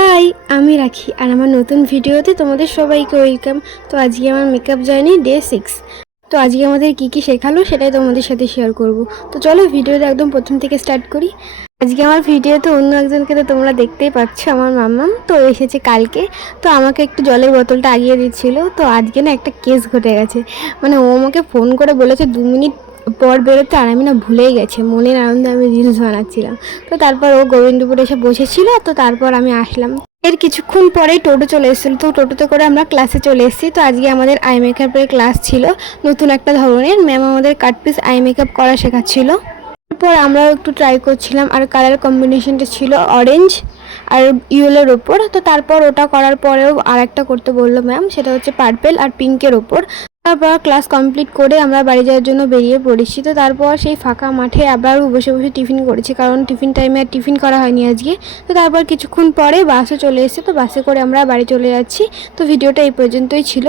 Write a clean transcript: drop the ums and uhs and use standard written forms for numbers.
High, আমি রাখি আর আমার নতুন ভিডিওতে তোমাদের সবাইকে ওয়েলকাম। তো আজকে আমার মেকআপ জার্নি ডে 6। তো আজকে আমাদের কি শেখালো সেটাই তোমাদের সাথে শেয়ার করব। তো চলো ভিডিওটা একদম প্রথম থেকে স্টার্ট করি। আজকে আমার ভিডিওতে অন্য একজনকে তো তোমরা দেখতেই পাচ্ছ, আমার মাম্মাম তো এসেছে কালকে। তো আমাকে একটু জলের বোতলটা আগিয়ে দিচ্ছিল। তো আজকে না একটা কেস ঘটে গেছে, মানে ও আমাকে ফোন করে বলেছে 2 মিনিট পর বেরোতে, আর আমি না ভুলেই গেছি, মনের আনন্দে আমি রিলস বানাচ্ছিলাম। তো তারপর ও গোবিন্দপুর এসে বসেছিল, তো তারপর আমি আসলাম। এর কিছুক্ষণ পরেই টোটো চলে এসেছিলো, তো টোটোতে করে আমরা ক্লাসে চলে এসেছি। তো আজকে আমাদের আই মেকআপের ক্লাস ছিল, নতুন একটা ধরনের। ম্যাম আমাদের কাটপিস আই মেকআপ করা শেখাচ্ছিল। তারপর আমরাও একটু ট্রাই করছিলাম, আর কালার কম্বিনেশনটা ছিল অরেঞ্জ আর ইয়েলোর ওপর। তো তারপর ওটা করার পরেও আর একটা করতে বললো ম্যাম, সেটা হচ্ছে পার্পেল আর পিঙ্কের ওপর। তারপর ক্লাস কমপ্লিট করে আমরা বাড়ি যাওয়ার জন্য বেরিয়ে পড়েছি। তো তারপর সেই ফাঁকা মাঠে আবার বসে বসে টিফিন করেছি, কারণ টিফিন টাইমে আর টিফিন করা হয়নি আজকে। তো তারপর কিছুক্ষণ পরে বাসও চলে এসেছে, তো বাসে করে আমরা বাড়ি চলে যাচ্ছি। তো ভিডিওটা এই পর্যন্তই ছিল।